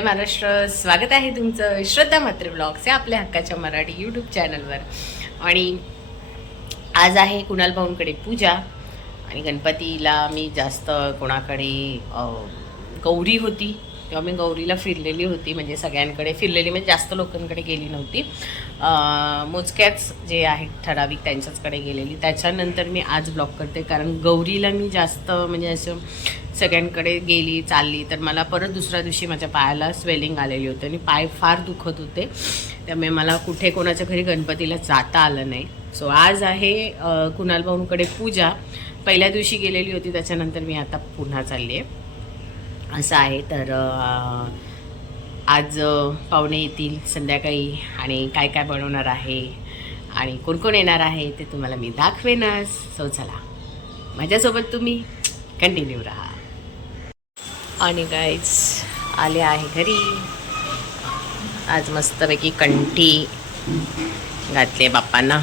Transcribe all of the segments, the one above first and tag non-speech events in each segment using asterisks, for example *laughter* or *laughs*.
जय महाराष्ट्र. स्वागत आहे तुमचं श्रद्धा मात्रे ब्लॉग्स या आपल्या हक्काच्या मराठी यूट्यूब चॅनलवर आणि आज आहे कुणाल भाऊंकडे पूजा. आणि गणपतीला मी जास्त कोणाकडे गौरी होती तेव्हा मी गौरीला फिरलेली होती. म्हणजे सगळ्यांकडे फिरलेली म्हणजे जास्त लोकांकडे गेली नव्हती. मोजक्याच जे आहेत ठराविक त्यांच्याचकडे गेलेली. त्याच्यानंतर मी आज ब्लॉग करते. कारण गौरीला मी जास्त म्हणजे असं सगळ्यांकडे गेली चालली. तर मला परत दुसऱ्या दिवशी माझ्या पायाला स्वेलिंग आलेली होती आणि पाय फार दुखत होते. त्यामुळे मला कुठे कोणाच्या घरी गणपतीला जाता आलं नाही. सो आज आहे कुणाल भाऊंकडे पूजा. पहिल्या दिवशी गेलेली होती त्याच्यानंतर मी आता पुन्हा चालली आहे. असं आहे. तर आज पाहुणे येतील संध्याकाळी आणि काय काय बनवणार आहे आणि कोण कोण येणार आहे ते तुम्हाला मी दाखवेनच. सो चला. माझ्यासोबत तुम्ही कंटिन्यू राहा. आणि गाईज आले आहे घरी. आज मस्तपैकी कंठी घातली आहे बाप्पांना.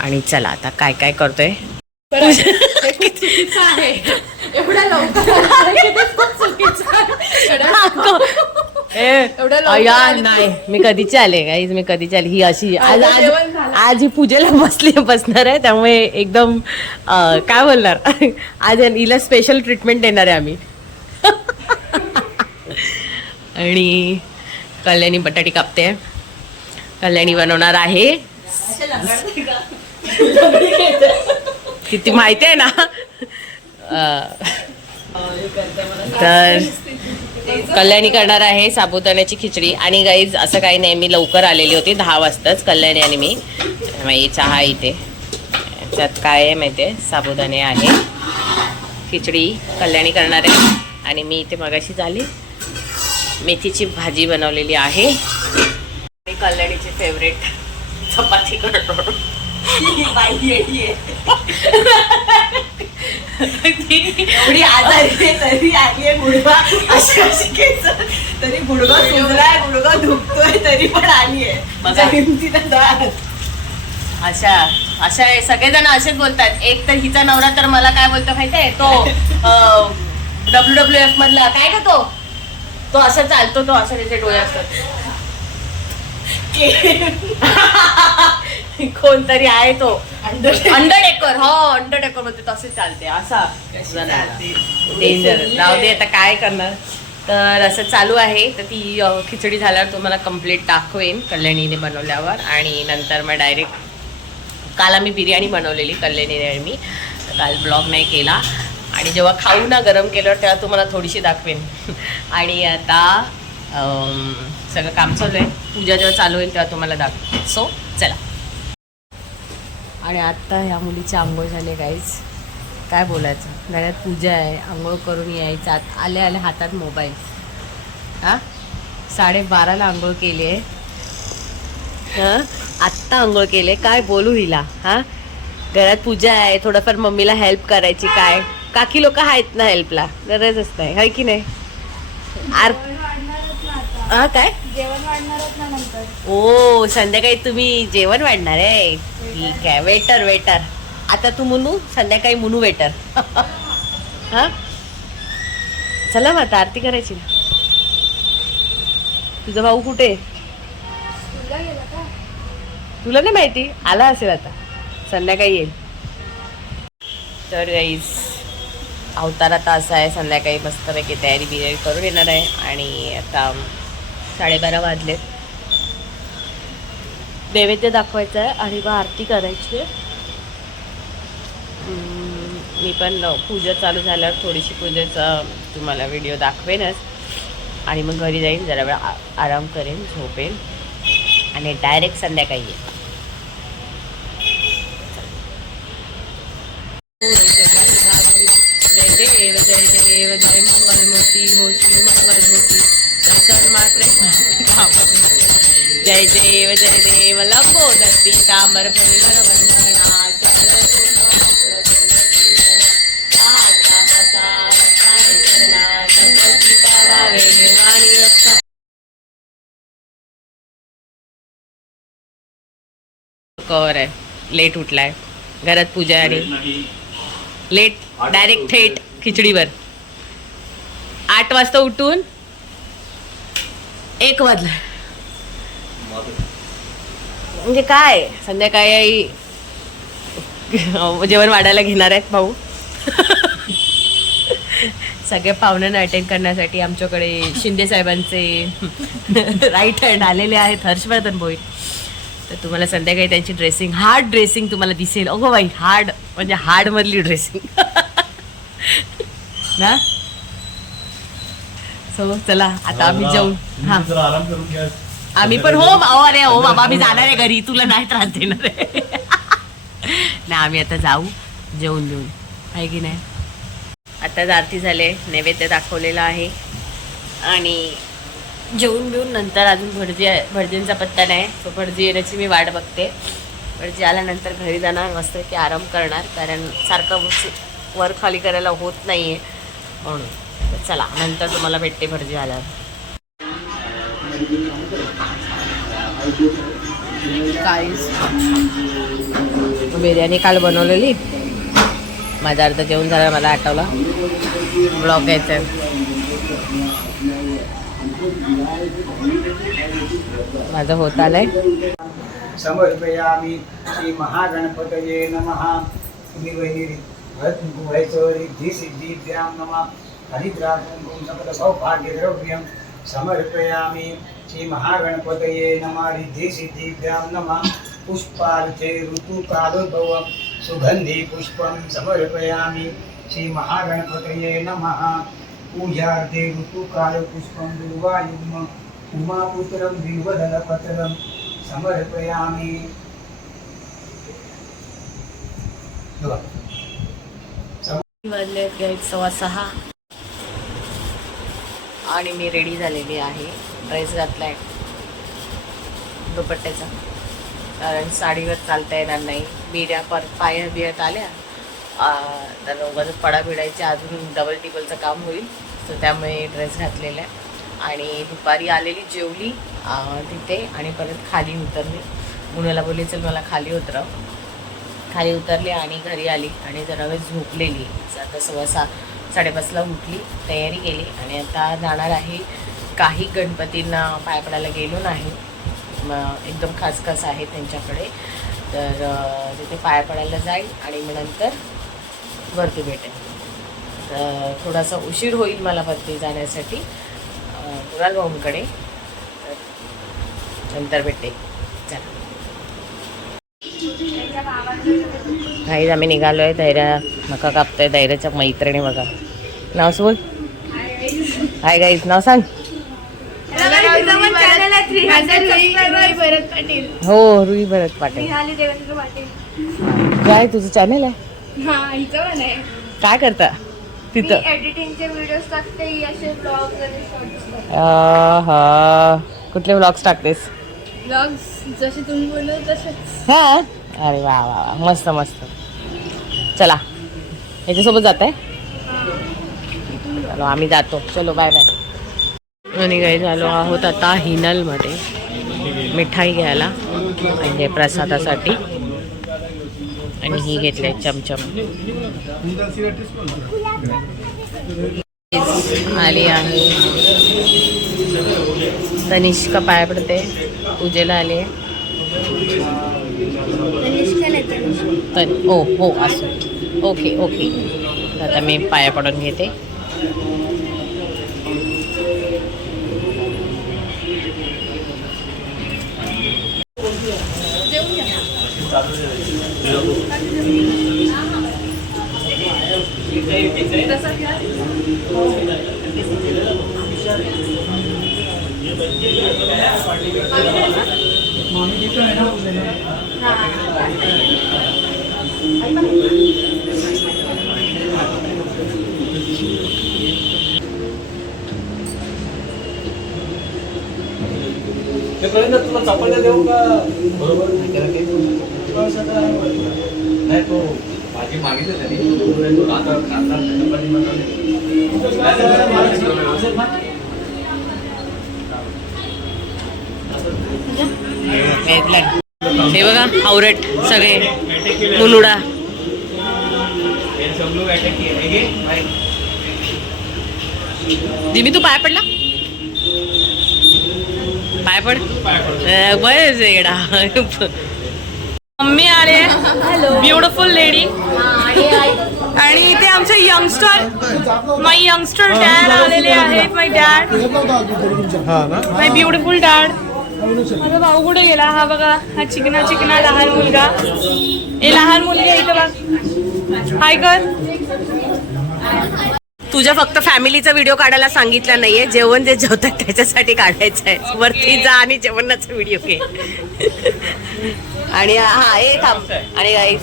आणि चला आता काय काय करतोय. नाही. मी कधीची आले गाईज मी कधीची आली? ही अशी आज आज ही पूजेला बसली बसणार आहे. त्यामुळे एकदम काय बोलणार? आज हिला स्पेशल ट्रीटमेंट देणार आहे आम्ही. आणि कल्याणी बटाटी कापते. कल्याणी बनवणार आहे. किती माहिती आहे ना? तर कल्याणी करणार आहे साबुदाण्याची खिचडी. आणि गाईज असं काही नाही मी लवकर आलेली होती दहा वाजताच कल्याणी आणि मी. माझी चहा इथे. त्यात काय आहे माहिती आहे? साबुदाणे आहे. खिचडी कल्याणी करणार आहे. आणि मी इथे मगाशी झाली. मेथीची भाजी बनवलेली आहे. आणि कल्याणीची फेवरेट चपाती करतो. एवढी आजारी तरी आली आहे गुडघा. अशी अशी केस. तरी गुडघा सुजलाय गुडघा दुखतोय तरी पण आली आहे. अशा अशा आहे. सगळेजण असेच बोलतात. एक तर हिचा नवरा तर मला काय बोलतो माहितीये? तो डब्ल्यू डब्ल्यू एफ मधला. काय का तो? तो असं चालतो तो असं त्याचे डोळे असतात *laughs* कोणतरी आहे तो. अंडरटेकर हो अंडरटेकर होते तसे चालते. असा. डेंजर जाऊ दे आता काय करणार? तर असं चालू आहे. तर ती खिचडी झाल्यावर तुम्हाला कंप्लीट दाखवेन कल्याणीने बनवल्यावर. आणि नंतर मग डायरेक्ट काल आम्ही बिर्याणी बनवलेली कल्याणीने आणि मी. काल ब्लॉग नाही केला. आणि जेव्हा खाऊ ना गरम केल्यावर तेव्हा तुम्हाला थोडीशी दाखवेन. आणि आता सगळं काम चालू आहे. पूजा जेव्हा चालू होईल तेव्हा तुम्हाला दाखवेन. सो चला. आणि आत्ता ह्या मुलीची आंघोळ झाली गाईज काय बोलायचं? घरात पूजा आहे. आंघोळ करून यायचं. आत आले आले हातात मोबाईल. हां? साडेबाराला आंघोळ केली आहे. हां? आत्ता आंघोळ केले काय बोलू हिला? हां? घरात पूजा आहे. थोडंफार मम्मीला हेल्प करायची काय? काकी लोक आहेत ना हेल्पला गरजच नाही. आहे की नाही? आर हा काय? जेवण वाढणारच ना नंतर ओ संध्याकाळी तुम्ही जेवण वाढणार आहे. ठीक आहे. Waiter waiter. आता तू मुनू संध्याकाळी मुनू वेटर. *laughs* हा? चला मग आता आरती करायची ना. तुझा भाऊ कुठे? आहे? तुला तुला नाही माहिती? आला असेल आता. संध्याकाळी येईल. तर गाईज अवतार आता असा आहे संध्याकाळी मस्तपैकी तयारी बियारी करून येणार आहे आणि आता साडेबारा वाजलेत. नैवेद्य दाखवायचं आहे आणि मग आरती करायची आहे. मी पण पूजा चालू झाल्यावर थोडीशी पूजेचा तुम्हाला व्हिडिओ दाखवेनच. आणि मग घरी जाईन जरा वेळ आ- आराम करेन झोपेन आणि डायरेक्ट संध्याकाळी येईन. जय देव जय देव लंबो दत्ती कामर परिवार कवर आहे लेट उठलाय घरात पूजा आणि लेट डायरेक्ट थेट खिचडीवर. आठ वाजता उठून एक वाजला. म्हणजे काय? संध्याकाळी *laughs* जेवण वाढायला घेणार आहेत भाऊ. सगळ्या पाहुण्यांना अटेंड करण्यासाठी आमच्याकडे शिंदे साहेबांचे *laughs* राईट हँड आलेले आहेत हर्षवर्धन भोईर तर तुम्हाला संध्याकाळी त्यांची ड्रेसिंग हार्ड ड्रेसिंग तुम्हाला दिसेल. अगो बाई हार्ड म्हणजे हार्ड मधली ड्रेसिंग *laughs* ना? सो चला आता आम्ही जाऊ हा. आम्ही पण हो अहो अरे हो बाबा आम्ही जाणार आहे घरी तुला नाही त्रास देणार आहे. *laughs* नाही आम्ही आता जाऊ जेवून जेवून आहे की नाही? आता आरती झाले नैवेद्य दाखवलेला आहे. आणि जेवून बिवून नंतर अजून भटजी भटजींचा पत्ता नाही. तो भटजी येण्याची मी वाट बघते. भटजी आल्यानंतर घरी जाणार मस्त की आराम करणार. कारण सारखं वर खाली करायला होत नाही आहे म्हणून चला नंतर तुम्हाला भेटते भटजी आल्यावर. काहीच बिर्याणी काल बनवलेली. माझा अर्धा जेवण झालं मला आठवला. ब्लॉग घ्यायचा आहे माझं होत आलंय. समर्पयामि श्री महागणपतये नमः. तुम्ही वहिनी व्हायचं रिद्धी नमः. हरिद्राकुंकुम समर्पयामि। श्री महागणपतये नमः रिद्धिसिद्धिभ्यां नमः। पुष्पार्थे ऋतुकालोद्भव। सुगन्धिपुष्पं समर्पयामि। श्री महागणपतये नमः। पूजार्थे ऋतुकालपुष्पं दुर्वायुग्म उमापुत्रं विवदलपत्रं समर्पयामि। वाजले सव्वा सहा। आणि मी रेडी झालेली आहे. ड्रेस घातला आहे दुपट्ट्याचा. कारण साडीवर चालता येणार नाही. बिड्या पर पाया बियात आल्या. तर उगाच पडा भिडायचे अजून डबल टिबलचं काम होईल. तर त्यामुळे ड्रेस घातलेला आहे. आणि दुपारी आलेली जेवली तिथे आणि परत खाली उतरली. मुलाला बोलली चल मला खाली उतरव. खाली उतरली आणि घरी आली आणि जरा वेळ झोपलेली. आता सव्वा सहा साडेपाचला उठली तयारी केली आणि आता जाणार आहे काही गणपतींना पाय पडायला गेलो नाही. एकदम खासखास आहे त्यांच्याकडे. तर तिथे पाय पडायला जाईल आणि मग नंतर वरती भेटेल. तर थोडासा उशीर होईल मला वरती जाण्यासाठी कुणाल भाऊंकडे. नंतर भेटते चला. गाईज आम्ही निघालो आहे धैर्या मका कापतोय धैर्याच्या मैत्रिणी बघा. नाव बोल हाय गाईज नाव सांग. हो रुई भरत पाटील. काय तुझं चॅनल आहे? काय करता? तिथं. ही कुठले व्लॉग्स टाकतेस? ब्लॉग्स जसे तुम्ही बोलले तसेच. हा? अरे वा वा वा. मस्त मस्त. चला. याच्यासोबत जात आहे चलो आम्ही जातो. चलो बाय बाय आणि काही झालो आहोत आता हिनलमध्ये. मिठाई घ्यायला म्हणजे प्रसादासाठी. आणि ही घेतले चमचम. आली आहे. तनिष्का पाय पडते. पूजेला आली आहे. तर ओ हो असं. Okay okay. आता मी पाया पडून घेते ते कळेल ना तुला चपात्या देऊ का? बरोबर नाही तो भाजी मागितली त्यांनी. आता कांदा चपाती हे बघा हावरट सगळे. मुनुडा. दिमी तू पाया पडला? पाय पड. बरंच येडा मम्मी आले ब्युटिफुल लेडी आणि इथे आमचे यंगस्टर माय यंगस्टर डॅड आलेले आहेत my dad my beautiful dad माझा भाऊ कुठे गेला? हा बघा हा चिकना चिकना लहान मुलगा. हे लहान मुलगी इथं बघ. हाय कर. तुझ्या फक्त फॅमिलीचा व्हिडिओ काढायला सांगितला नाहीये. जेवण जे जेवतात त्याच्यासाठी काढायचं आहे वरती जा आणि जेवणाचा व्हिडिओ घे. आणि हा ए थांब. आणि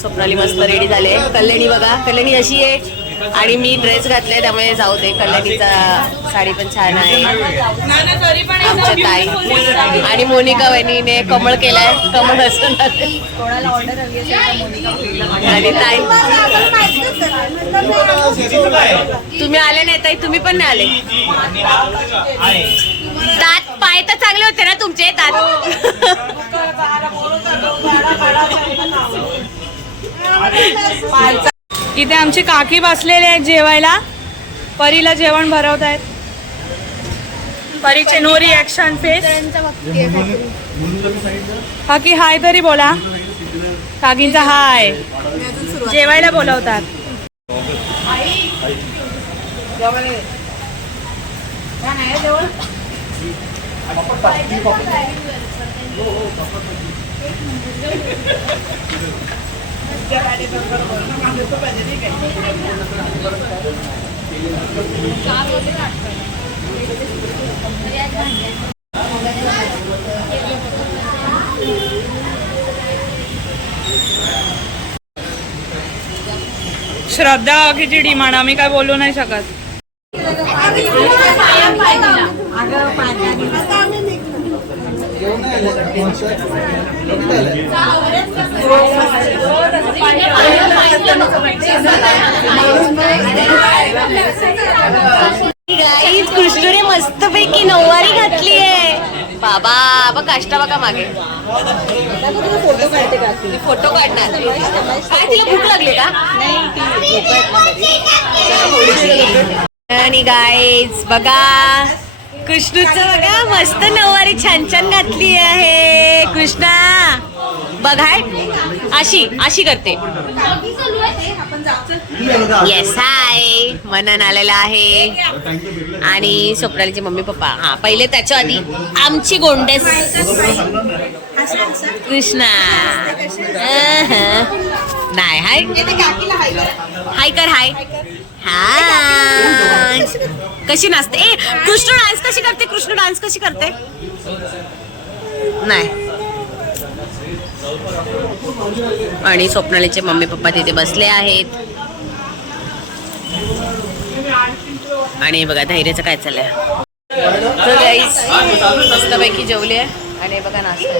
स्वप्नाली मस्त रेडी झाले. कल्याणी बघा. कल्याणी अशी आहे. आणि मी ड्रेस घातले त्यामुळे जाऊ दे कल्याणीचा साडी पण छान आहे. आमच्या ताई. आणि मोनिका वहिनीने कमळ केलाय. कमळ असं आणि ताई. तुम्ही आले नाही ताई तुम्ही पण नाही आले. दात पाय तर चांगले होते ना तुमचे दात. इथे आमची काकी बसलेले आहेत जेवायला. परीला जेवण भरवत आहेत परीचे नो रिॲक्शन फेस काकी हाय तरी बोला. काकींचा हाय जेवायला बोलवतात. श्रद्धा किती डिमांड आम्ही काय बोलू नाही शकत. कृष्णने मस्त पैकी नऊवारी घातली आहे बाबा बघ काष्टा बघा मागे. फोटो काढते काकी फोटो काढणार. काय तिला भूक लागली का? आणि गाईज बघा. कृष्णूचं बघा मस्त नऊवारी छान छान घातली आहे. कृष्णा बघाय अशी अशी करते. येस हाय मनन आलेला आहे. आणि स्वप्नालीचे मम्मी पप्पा. हा पहिले त्याच्या आधी आमची गोंडेस कृष्णा. नाही हाय. हाय कर. हाय हाय. कशी नाचते? ए कृष्ण डान्स कशी करते? कृष्ण डान्स कशी करते? नाही. आणि स्वप्नालीचे मम्मी पप्पा तिथे बसले आहेत. आणि बघा धैर्याचं काय चाललंय? तर गाईस मस्तपैकी जेवले आणि बघा नाश्ता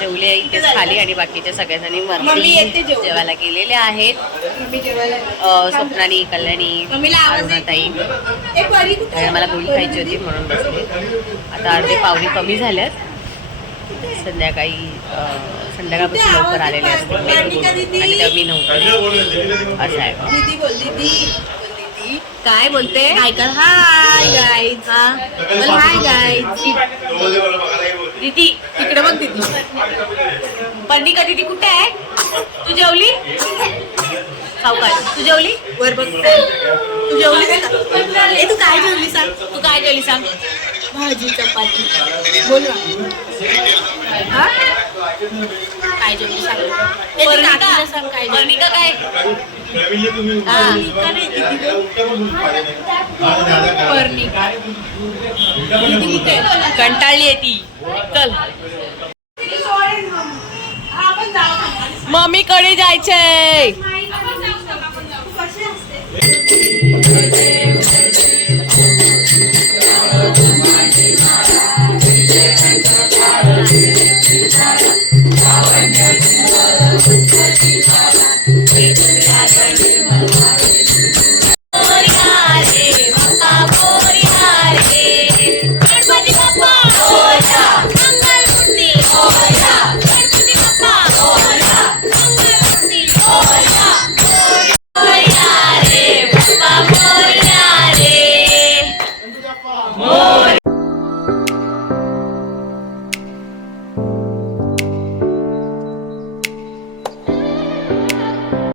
जेवले इथेच खाली आणि बाकीच्या सगळ्याजणी वरती जेवायला गेलेले आहेत. अं, स्वप्नाली कल्याणी अरुणाताई. आणि मला गोळी खायची होती म्हणून बसले. आता अर्धे पावली कमी झाल्यात संध्याकाळी संध्याकाळपासून लवकर आलेले असते आणि तेव्हा मी नव्हते. असं आहे काय बोलते? हाय कर हाय हा बोल हाय गाईज दीदी तिकडे बघ दीदी. पर्णिका दीदी कुठे आहे? तू जेवली? खाऊ काय तू जेवली? वर बघ. तू जेवली ए तू काय जेवली सांग? तू काय जेवली सांग? भाजी चपाती. बोल ना. हा? काय जेवली सांग सांग काय कंटाळली आहे ती. चल. मम्मीकडे जायचंय.